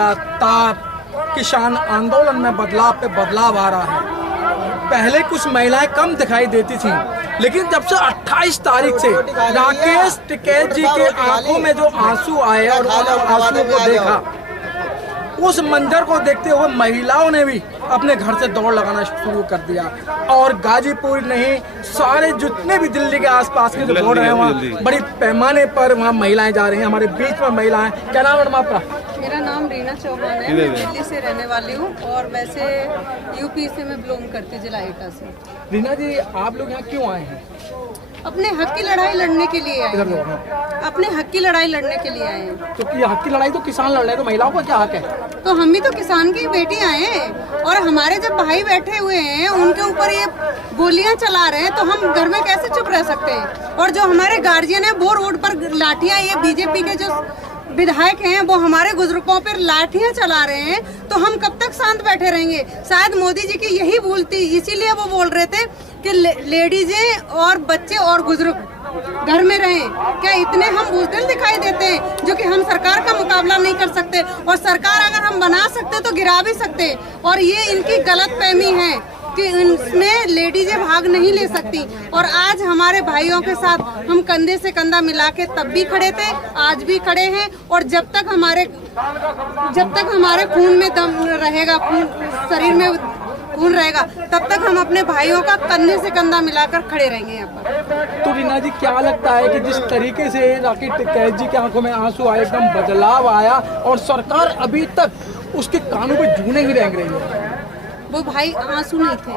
लगातार किसान आंदोलन में बदलाव पे बदलाव आ रहा है। पहले कुछ महिलाएं कम दिखाई देती थीं, लेकिन जब से 28 तारीख से राकेश टिकैत जी के आंखों में जो आंसू आए और आंसुओं को देखा, उस मंजर को देखते हुए महिलाओं ने भी अपने घर से दौड़ लगाना शुरू कर दिया। और गाजीपुर नहीं, सारे जितने भी दिल्ली के आसपास के जो रोड हैं वहाँ बड़ी पैमाने पर वहाँ महिलाएं जा रही हैं। हमारे बीच में महिलाएं, क्या नाम है मैडम आपका? मेरा नाम रीना चौहान है, मैं दिल्ली से रहने वाली हूँ और वैसे यूपी से मैं बिलोंग करती हूँ, जिला एटा से। रीना जी, आप लोग यहाँ क्यों आए हैं? अपने हक की लड़ाई लड़ने के लिए आए हैं। अपने हक की लड़ाई लड़ने के लिए आए हैं। तो ये हक की लड़ाई तो किसान लड़ रहे हैं, तो महिलाओं का क्या हक है? तो हम भी तो किसान की बेटियां हैं और हमारे जब भाई बैठे हुए हैं उनके ऊपर ये गोलियां चला रहे हैं तो हम घर में कैसे चुप रह सकते हैं? और जो हमारे गार्जियन है वो रोड पर लाठियां, ये बीजेपी के जो विधायक हैं वो हमारे बुजुर्गों पर लाठियां चला रहे हैं, तो हम कब तक शांत बैठे रहेंगे? शायद मोदी जी की यही भूल थी, इसीलिए वो बोल रहे थे कि लेडीजें और बच्चे और बुजुर्ग घर में रहें। क्या इतने हम बुजदिल दिखाई देते हैं जो कि हम सरकार का मुकाबला नहीं कर सकते? और सरकार अगर हम बना सकते तो गिरा भी सकते। और ये इनकी गलतफहमी है कि इसमें लेडीजें भाग नहीं ले सकती। और आज हमारे भाइयों के साथ हम कंधे से कंधा मिला के तब भी खड़े थे, आज भी खड़े हैं। और जब तक हमारे खून में दम रहेगा, शरीर में खून रहेगा, तब तक हम अपने भाइयों का कंधे से कंधा मिलाकर खड़े रहेंगे यहाँ पर। तो रीना जी, क्या लगता है कि जिस तरीके से राकेश टिकैत जी की आंखों में आंसू आए, एकदम बदलाव आया और सरकार अभी तक उसके कानों पे जू नहीं रेंग रही है? वो भाई आंसू नहीं थे,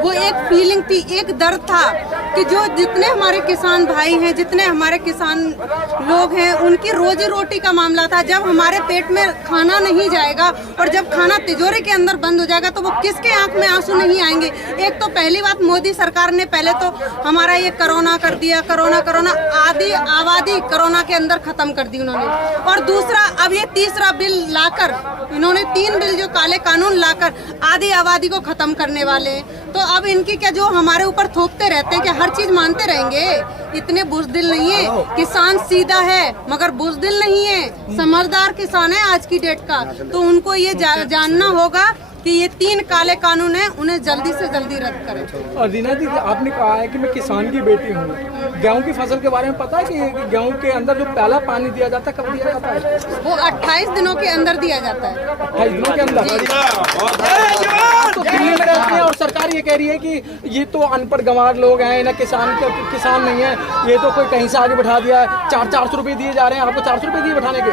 वो एक फीलिंग थी, एक दर्द था कि जो जितने हमारे किसान भाई हैं, जितने हमारे किसान लोग हैं, उनकी रोजी रोटी का मामला था। जब हमारे पेट में खाना नहीं जाएगा और जब खाना तिजोरी के अंदर बंद हो जाएगा तो वो किसके आंख में आंसू नहीं आएंगे? एक तो पहली बात, मोदी सरकार ने पहले तो हमारा ये कोरोना कर दिया, कोरोना आधी आबादी कोरोना के अंदर खत्म कर दी उन्होंने। और दूसरा, अब ये तीसरा बिल लाकर, इन्होंने 3 बिल जो काले कानून लाकर आधी आबादी को खत्म करने वाले। तो अब इनकी क्या, जो हमारे ऊपर थोपते रहते हैं कि हर चीज मानते रहेंगे? इतने बुजदिल नहीं है। किसान सीधा है मगर बुजदिल नहीं है, समझदार किसान है आज की डेट का। तो उनको ये जानना होगा कि ये 3 काले कानून हैं, उन्हें जल्दी से जल्दी रद्द करें। और रीना जी, आपने कहा है कि मैं किसान की बेटी हूँ, गेहूं की फसल के बारे में पता है कि गेहूं के अंदर जो पहला पानी दिया जाता है कब दिया जाता है? वो 28 दिनों के अंदर दिया जाता है। 28 दिनों के अंदर? तो दिल्ली में रहते हैं और सरकार ये कह रही है कि ये तो अनपढ़ गंवार लोग हैं, इन्हें किसान नहीं है, ये तो कोई कहीं से आगे बैठा दिया है। 400 रुपए दिए जा रहे हैं, आपको 400 रुपए दिए बैठाने के?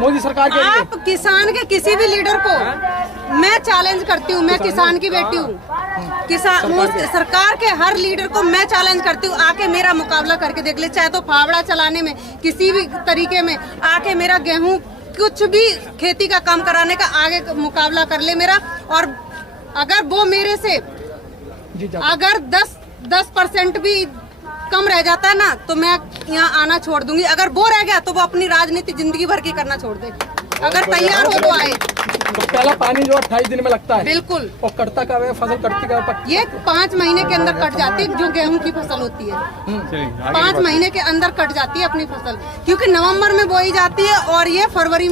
मोदी सरकार के लिए आप किसान के किसी भी लीडर को मैं चैलेंज करती हूँ, मैं किसान की बेटी हूँ, सरकार के हर लीडर को मैं चैलेंज करती हूँ, आके मेरा मुकाबला करके देख ले। चाहे तो फावड़ा चलाने में, किसी भी तरीके में आके मेरा गेहूं, कुछ भी खेती का काम कराने का आगे मुकाबला कर ले मेरा। और अगर वो मेरे से अगर 10% भी कम रह जाता है ना तो मैं यहाँ आना छोड़ दूंगी। अगर वो रह गया तो वो अपनी राजनीति जिंदगी भर की करना छोड़ दे। अगर तैयार हो तो आए। तो पहला पानी जो 28 दिन में लगता है? बिल्कुल। और कटता का फसल कटती का? ये 5 महीने के अंदर कट जाती है, जो गेहूं की फसल होती है 5 महीने के अंदर कट जाती है अपनी फसल, क्योंकि नवंबर में बोई जाती है और ये फरवरी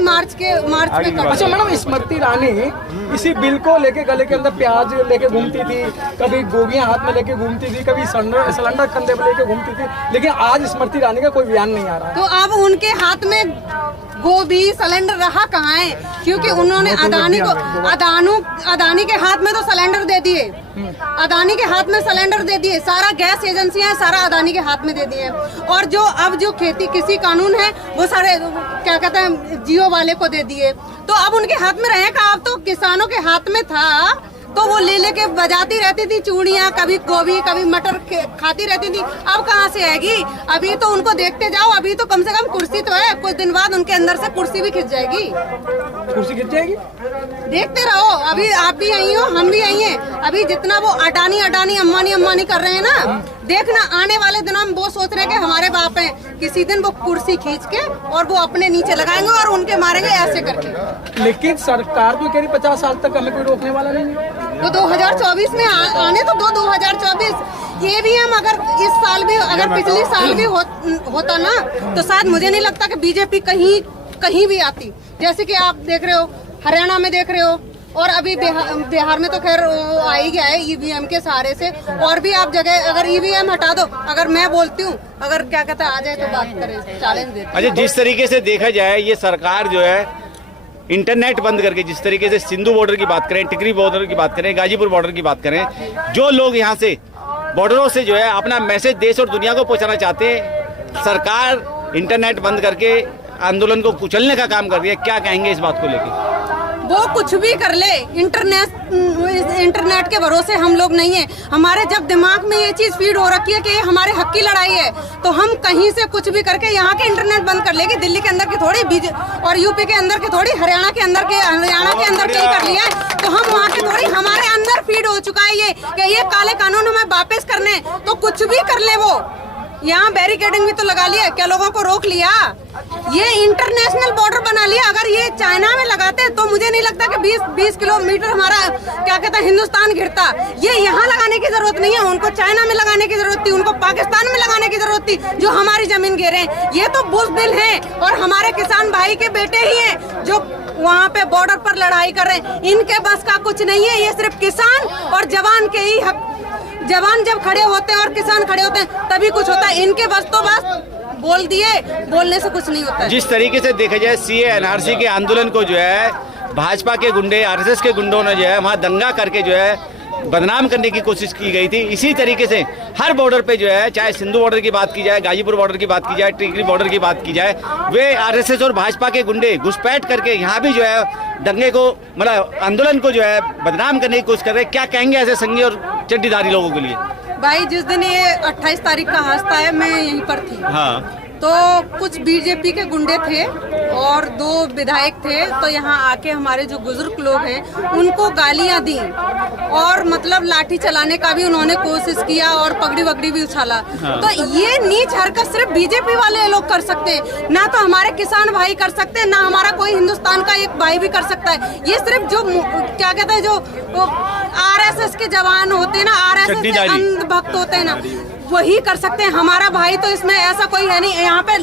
मार्च में। अच्छा मैडम, स्मृति ईरानी इसी बिल को लेके गले के अंदर प्याज लेके घूमती थी, कभी गोगियां हाथ में लेके घूमती थी, कभी सिलेंडर कंधे पे लेके घूमती थी, लेकिन आज स्मृति ईरानी का कोई बयान नहीं आ रहा है। तो अब उनके हाथ में गोभी सिलेंडर रहा कहाँ है? क्योंकि उन्होंने अदानी के हाथ में तो सिलेंडर दे दिए, अदानी के हाथ में सिलेंडर दे दिए, सारा गैस एजेंसियां हैं, सारा अदानी के हाथ में दे दिए। और जो अब जो खेती किसी कानून है वो सारे क्या कहते हैं जियो वाले को दे दिए। तो अब उनके हाथ में रहेगा। अब तो किसानों के हाथ में था तो वो ले लेके बजाती रहती थी चूड़ियाँ, कभी गोभी कभी मटर खाती रहती थी। अब कहाँ से आएगी? अभी तो उनको देखते जाओ, अभी तो कम से कम कुर्सी तो है, कुछ दिन बाद उनके अंदर से कुर्सी भी खिंच जाएगी। कुर्सी खिंच जाएगी? देखते रहो, अभी आप भी आई हो, हम भी आई हैं। अभी जितना वो अडानी अम्बानी कर रहे हैं ना, देखना आने वाले दिनों में वो सोच रहे हैं कि हमारे बाप हैं, किसी दिन वो कुर्सी खींच के और वो अपने नीचे लगाएंगे और उनके मारेंगे ऐसे करके। लेकिन सरकार तो कह रही 50 साल तक हमें कोई रोकने वाला नहीं है। तो 2024 में आने तो 2024 ये भी हम अगर इस साल भी, अगर पिछले साल भी होता ना, तो शायद मुझे नहीं लगता कि बीजेपी कहीं कहीं भी आती। जैसे कि आप देख रहे हो हरियाणा में देख रहे हो, और अभी बिहार में तो खैर आ ही गया है ईवीएम के सहारे से। और भी आप जगह अगर ईवीएम हटा दो, अगर मैं बोलती हूँ अगर क्या कहता है आ जाए तो बात करें, चैलेंज देते। अच्छा, जिस तरीके से देखा जाए ये सरकार जो है इंटरनेट बंद करके, जिस तरीके से सिंधु बॉर्डर की बात करें, टिकरी बॉर्डर की बात करें, गाजीपुर बॉर्डर की बात करें, जो लोग यहाँ से बॉर्डरों से जो है अपना मैसेज देश और दुनिया को पहुँचाना चाहते हैं, सरकार इंटरनेट बंद करके आंदोलन को कुचलने का काम कर रही है। क्या कहेंगे इस बात को लेकर? वो कुछ भी कर ले, इंटरनेट के भरोसे हम लोग नहीं है। हमारे जब दिमाग में ये चीज फीड हो रखी है कि ये हमारे हक की लड़ाई है, तो हम कहीं से कुछ भी करके यहाँ के इंटरनेट बंद कर लेगी। दिल्ली के अंदर की थोड़ी और यूपी के अंदर की थोड़ी, हरियाणा के अंदर कहीं कर लिया है, तो हम वहाँ के थोड़ी, हमारे अंदर फीड हो चुका है ये कि ये काले कानून हमें वापस करने, तो कुछ भी कर ले। वो यहाँ बैरिकेडिंग भी तो लगा लिया, क्या लोगों को रोक लिया? ये इंटरनेशनल बॉर्डर बना लिया। अगर ये चाइना में लगाते तो मुझे नहीं लगता कि 20 किलोमीटर हमारा क्या कहता है हिंदुस्तान घिरता। ये यहाँ लगाने की जरूरत नहीं है, उनको चाइना में लगाने की जरूरत थी, उनको पाकिस्तान में लगाने की जरूरत थी, जो हमारी जमीन घेरे हैं। ये तो बुज़दिल हैं और हमारे किसान भाई के बेटे ही हैं जो वहाँ पे बॉर्डर पर लड़ाई कर रहे हैं। इनके बस का कुछ नहीं है, ये सिर्फ किसान और जवान के ही हक। जवान जब खड़े होते हैं और किसान खड़े होते हैं तभी कुछ होता है। इनके बस तो बस बोल दिए, बोलने से कुछ नहीं होता है। जिस तरीके से देखा जाए सीए एनआरसी के आंदोलन को जो है भाजपा के गुंडे, आरएसएस के गुंडों ने जो है वहाँ दंगा करके जो है बदनाम करने की कोशिश की गई थी। इसी तरीके से हर बॉर्डर पे जो है, चाहे सिंधु बॉर्डर की बात की जाए, गाजीपुर बॉर्डर की बात की जाए, टिकरी बॉर्डर की बात की जाए, वे आरएसएस और भाजपा के गुंडे घुसपैठ करके यहाँ भी जो है दंगे को, मतलब आंदोलन को जो है बदनाम करने की कोशिश कर रहे हैं। क्या कहेंगे ऐसे संघी और चड्डीधारी लोगों के लिए? भाई जिस दिन ये 28 तारीख का हादसा है, मैं यहीं पर थी। हाँ, तो कुछ बीजेपी के गुंडे थे और 2 विधायक थे, तो यहाँ आके हमारे जो बुजुर्ग लोग हैं उनको गालियां दी और मतलब लाठी चलाने का भी उन्होंने कोशिश किया और पगड़ी वगड़ी भी उछाला। हाँ। तो ये नीच हरकत सिर्फ बीजेपी वाले लोग कर सकते हैं, ना तो हमारे किसान भाई कर सकते हैं, ना हमारा कोई हिंदुस्तान का एक भाई भी कर सकता है। ये सिर्फ जो क्या कहते हैं, जो आरएसएस के जवान होते हैं ना, आरएसएस के अंधभक्त होते हैं ना, वही कर सकते हैं। हमारा भाई तो इसमें ऐसा कोई है नहीं। यहाँ पे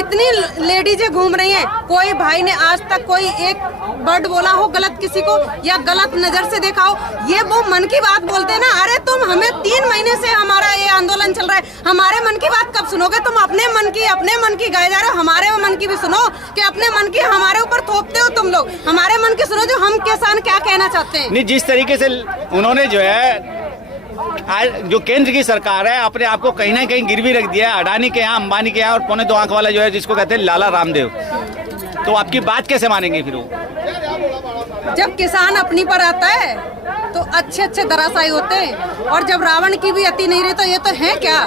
इतनी लेडीजें घूम रही हैं, कोई भाई ने आज तक कोई एक वर्ड बोला हो गलत किसी को या गलत नजर से देखा हो। ये वो मन की बात बोलते हैं ना, अरे तुम हमें 3 महीने से हमारा ये आंदोलन चल रहा है, हमारे मन की बात कब सुनोगे? तुम अपने मन की गाए जा रहे हो, हमारे मन की भी सुनो कि अपने मन की हमारे ऊपर थोपते हो तुम लोग। हमारे मन की सुनो, जो हम किसान क्या कहना चाहते हैं। नहीं, जिस तरीके से उन्होंने जो है जो केंद्र की सरकार है अपने आप को कहीं ना कहीं गिरवी रख दिया है, अडानी के यहाँ, अंबानी के यहाँ, और पौने 2 आंख वाला जो है जिसको कहते हैं लाला रामदेव। तो आपकी बात कैसे मानेंगे फिर वो? जब किसान अपनी पर आता है तो अच्छे धराशायी होते हैं, और जब रावण की भी अति नहीं रही तो ये तो है क्या?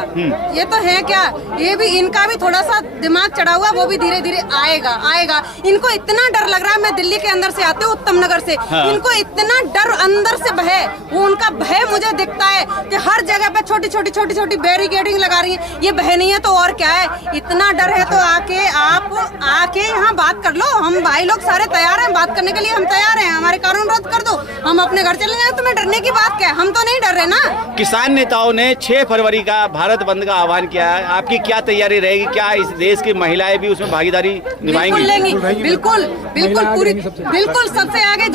ये तो है क्या? ये भी इनका भी थोड़ा सा दिमाग चढ़ा हुआ, वो भी धीरे धीरे आएगा। इनको इतना डर लग रहा है, मैं दिल्ली के अंदर से आती हूँ, उत्तम नगर से। हाँ। इनको इतना डर अंदर से भय, वो उनका भय मुझे दिखता है कि हर जगह पे छोटी बैरिकेडिंग लगा रही है। ये भय नहीं है तो और क्या है? इतना डर है तो आके यहाँ बात कर लो। हम भाई लोग सारे तैयार हैं बात करने के लिए, हम तैयार हैं। हमारे कानून रद्द कर दो, हम अपने घर चले जाए। तुम्हें डरने की बात क्या है? हम तो नहीं डर रहे ना। किसान नेताओं ने 6 फरवरी का भारत बंद का आह्वान किया है, आपकी क्या तैयारी रहेगी? क्या इस देश की महिलाएं भी उसमें भागीदारी निभाएंगी? बिल्कुल सबसे आगे।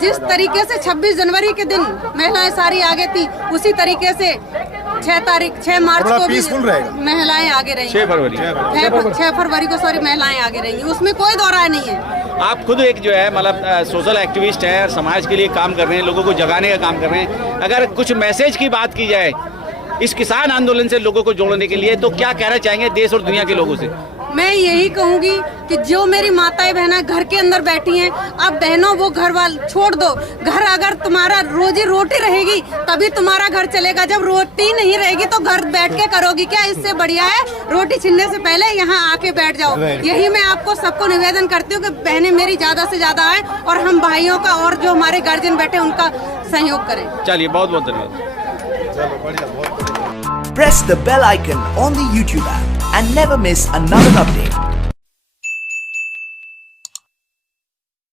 जिस तरीके से 26 जनवरी के दिन महिलाएं सारी आगे थी, उसी तरीके से 6 मार्च को भी महिलाएं आगे रहेंगी। 6 फरवरी को महिलाएं आगे रहेंगी, उसमें कोई दो राय नहीं है। आप खुद एक जो है मतलब सोशल एक्टिविस्ट हैं, समाज के लिए काम कर रहे हैं, लोगों को जगाने का काम कर रहे हैं। अगर कुछ मैसेज की बात की जाए इस किसान आंदोलन से लोगों को जोड़ने के लिए, तो क्या कहना चाहेंगे देश और दुनिया के लोगों से? मैं यही कहूंगी कि जो मेरी माताएं बहनें घर के अंदर बैठी हैं, अब बहनों वो घर वाले छोड़ दो। घर अगर तुम्हारा रोजी रोटी रहेगी तभी तुम्हारा घर चलेगा। जब रोटी नहीं रहेगी तो घर बैठ के करोगी क्या? इससे बढ़िया है रोटी छीनने से पहले यहाँ आके बैठ जाओ। यही मैं आपको सबको निवेदन करती हूँ कि बहनें मेरी ज्यादा से ज्यादा आए और हम भाइयों का और जो हमारे गार्जियन बैठे उनका सहयोग करें। चलिए, बहुत बहुत धन्यवाद। Press the bell icon on the YouTube app and never miss another update.